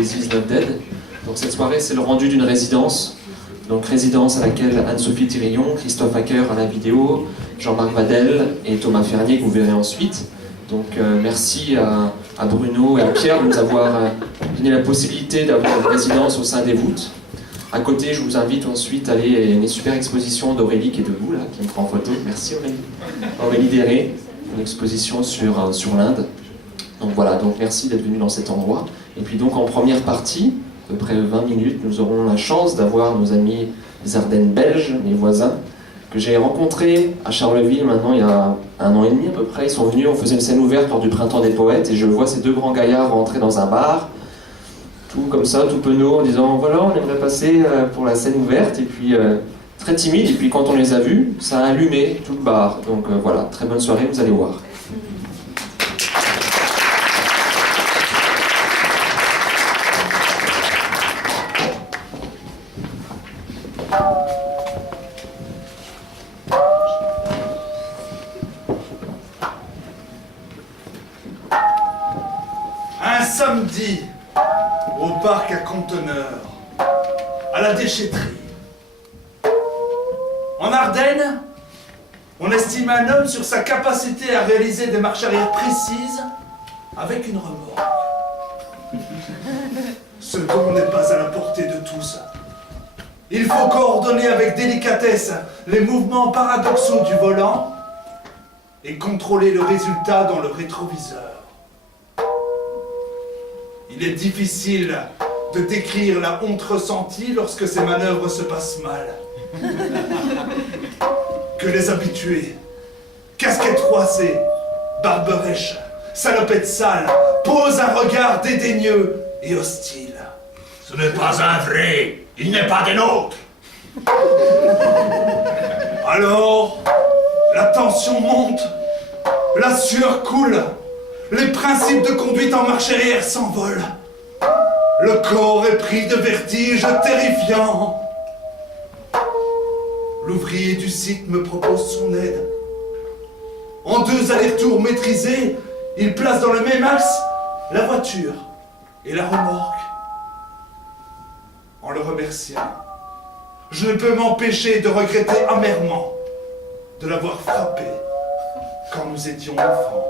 Poésie is not dead. Donc cette soirée, c'est le rendu d'une résidence. Donc résidence à laquelle Anne-Sophie Thirillon, Christophe Hacker à la vidéo, Jean-Marc Vadel et Thomas Fernier que vous verrez ensuite. Donc merci à Bruno et à Pierre de nous avoir donné la possibilité d'avoir une résidence au sein des voûtes. À côté, je vous invite ensuite à aller à une super exposition d'Aurélie qui est debout, là, qui me prend en photo. Merci Aurélie. Aurélie Déré, une exposition sur l'Inde. Donc voilà, donc merci d'être venu dans cet endroit. Et puis donc en première partie, à peu près 20 minutes, nous aurons la chance d'avoir nos amis des Ardennes belges, mes voisins, que j'ai rencontrés à Charleville maintenant il y a 1 an et demi à peu près. Ils sont venus, on faisait une scène ouverte lors du Printemps des Poètes et je vois ces 2 grands gaillards rentrer dans un bar, tout comme ça, tout penaud, en disant voilà, on aimerait passer pour la scène ouverte, et puis très timide, et puis quand on les a vus, ça a allumé tout le bar. Donc voilà, très bonne soirée, vous allez voir. Un samedi, au parc à conteneurs, à la déchetterie. En Ardennes, on estime un homme sur sa capacité à réaliser des marches arrière précises avec une remorque. Ce don n'est pas à la portée de tous. Il faut coordonner avec délicatesse les mouvements paradoxaux du volant et contrôler le résultat dans le rétroviseur. Il est difficile de décrire la honte ressentie lorsque ces manœuvres se passent mal. Que les habitués, casquettes froissées, barberèches, salopettes sales, posent un regard dédaigneux et hostile. Ce n'est pas un vrai, il n'est pas des nôtres. Alors, la tension monte, la sueur coule, les principes de conduite en marche arrière s'envolent. Le corps est pris de vertige terrifiant. L'ouvrier du site me propose son aide. En 2 allers-retours maîtrisés, il place dans le même axe la voiture et la remorque. En le remerciant, je ne peux m'empêcher de regretter amèrement de l'avoir frappé quand nous étions enfants.